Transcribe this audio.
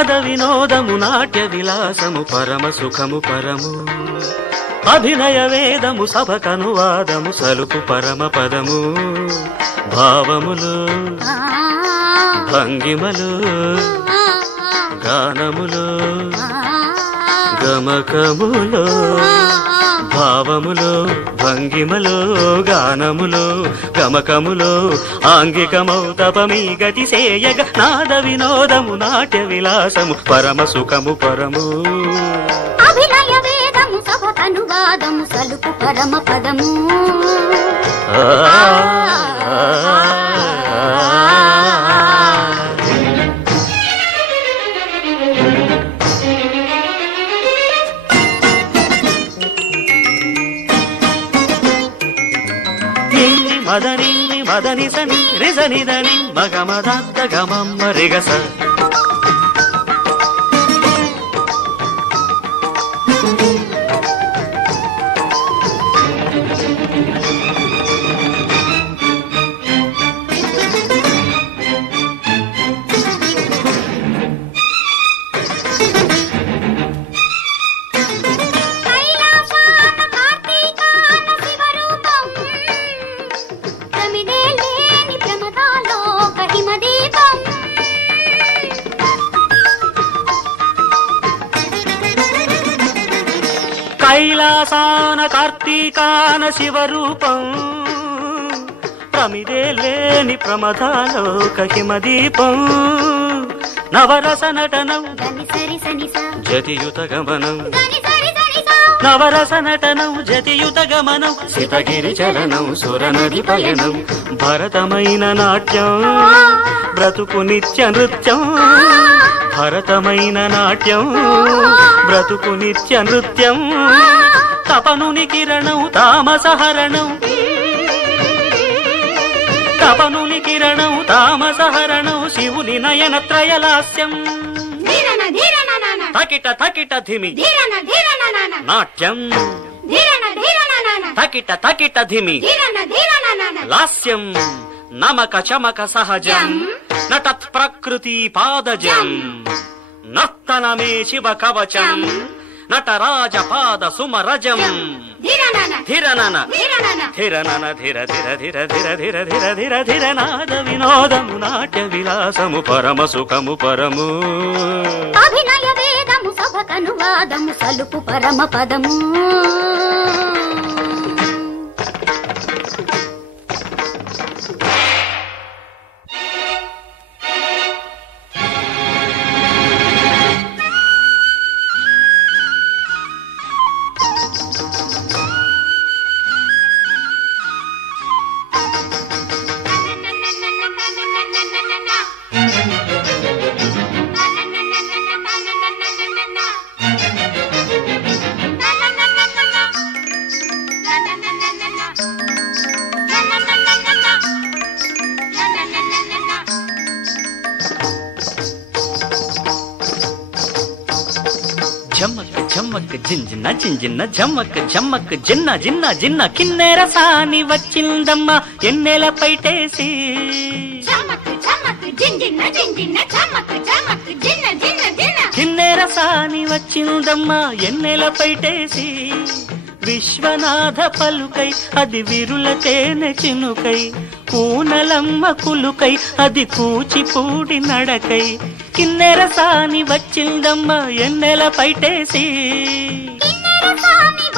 నాద వినోదము నాట్య విలాసము పరమ సుఖము పరము అభినయ వేదము సభకనువాదము సలుపు పరమ పదము భావములు భంగిమలు గానములు గమకములు భావములు భంగిమలు గానములు గమకములు ఆంగికమౌ తపమీ గతి సేయగ నాద వినోదము నాట్య విలాసము పరమ సుఖము పరము అభినయ వేదము సభకనువాదము సలుపు పరమ పదము మదని మదని సని రిజని దని మగమదద్ద గమమ్మ రిగస కైలాసాన కార్తీకాన శివరూపం ప్రమిదే లేని ప్రమదాలోక హిమదీపం నవరస నటనం జతియుత గమనం నవరస నటనం జతియుత గమనం సితగిరి చలనం సురనది పయనం భరతమైన నాట్యం బ్రతుకు నిత్య నృత్యం భరతమైన నాట్యం బ్రతుకు నిత్య నృత్యం తపనుని కిరణం తామసహరణం తపనుని కిరణం తామసహరణం శివుని నయన త్రయలాస్యం తకిట తకిట ధిమి నాట్యం తకిట తకిట ధిమి లాస్యం నమక చమక సహజం నటత్ ప్రకృతి పాదజం నర్తనమే శివ కవచం నటరాజ పాద సుమరజం ధిరనన ధిరనన ధిర ధిర ధిర ధిర ధిర ధిర ధిర ధిర నాద వినోదము నాట్య విలాసము పరమ సుఖము పరము అభినయ వేదము సభకనువాదము సలుపు పరమ పదము झमक झमक జింజిన్న జింజిన్న झमक झमक జిన్న జిన్న జిన్న కిన్నెర సాని వచ్చిందమ్మ ఎన్నెల పైటేసి కిన్నెర సాని వచ్చిందమ్మ ఎన్నెల పైటేసి విశ్వనాథ పలుకై అది విరుల తేనె చినుకై పూనలమ్మ కులుకై అది కూచిపూడి నడకై కిన్నెర సాని వచ్చిందమ్మ ఎన్నెల పైటేసి కిన్నెర సాని